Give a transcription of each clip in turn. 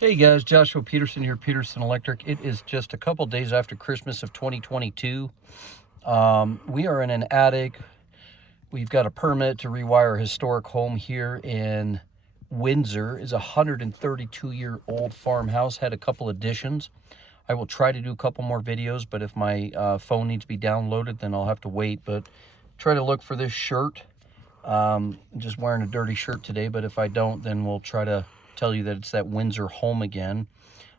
Hey guys, Joshua Peterson here, Peterson Electric. It is just a couple days after Christmas of 2022. We are in an attic. We've got a permit to rewire a historic home here in Windsor. It's a 132-year-old farmhouse, had a couple additions. I will try to do a couple more videos, but if my phone needs to be downloaded, then I'll have to wait. But try to look for this shirt. I'm just wearing a dirty shirt today, but if I don't, then we'll try to tell you that it's that Windsor home again.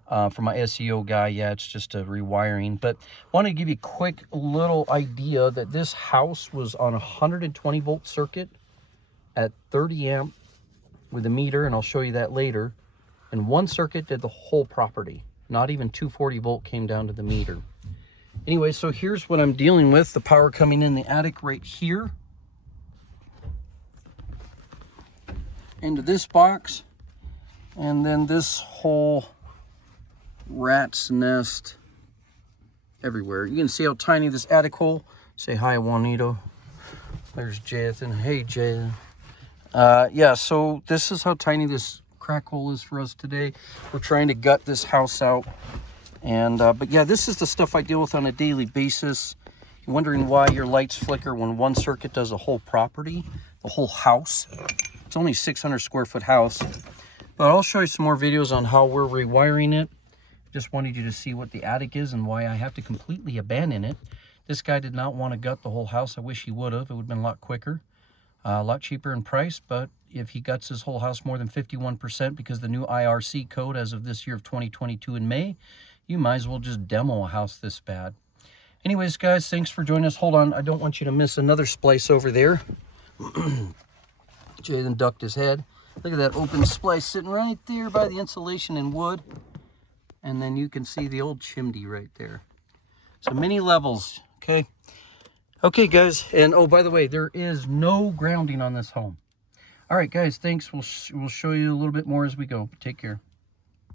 For my SEO guy, yeah, it's just a rewiring. But I want to give you a quick little idea that this house was on a 120 volt circuit at 30 amp with a meter, and I'll show you that later. And one circuit did the whole property. Not even 240 volt came down to the meter. Anyway, so here's what I'm dealing with. The power coming in the attic right here into this box, and then this whole rat's nest everywhere. You can see how tiny this attic hole. Say hi, Juanito. There's Jathan. Hey, Jathan. Yeah, so this is how tiny this crack hole is for us today. We're trying to gut this house out. And but yeah, this is the stuff I deal with on a daily basis. You're wondering why your lights flicker when one circuit does a whole property, the whole house. It's only a 600 square foot house. But I'll show you some more videos on how we're rewiring it. Just wanted you to see what the attic is and why I have to completely abandon it. This guy did not want to gut the whole house. I wish he would have. It would have been a lot quicker, a lot cheaper in price. But if he guts his whole house more than 51%, because the new IRC code as of this year of 2022 in May, you might as well just demo a house this bad. Anyways, guys, thanks for joining us. Hold on. I don't want you to miss another splice over there. Jayden ducked his head. Look at that open splice sitting right there by the insulation and wood. And then you can see the old chimney right there. So many levels, okay? Okay, guys. And oh, by the way, there is no grounding on this home. All right, guys, thanks. We'll show you a little bit more as we go. Take care.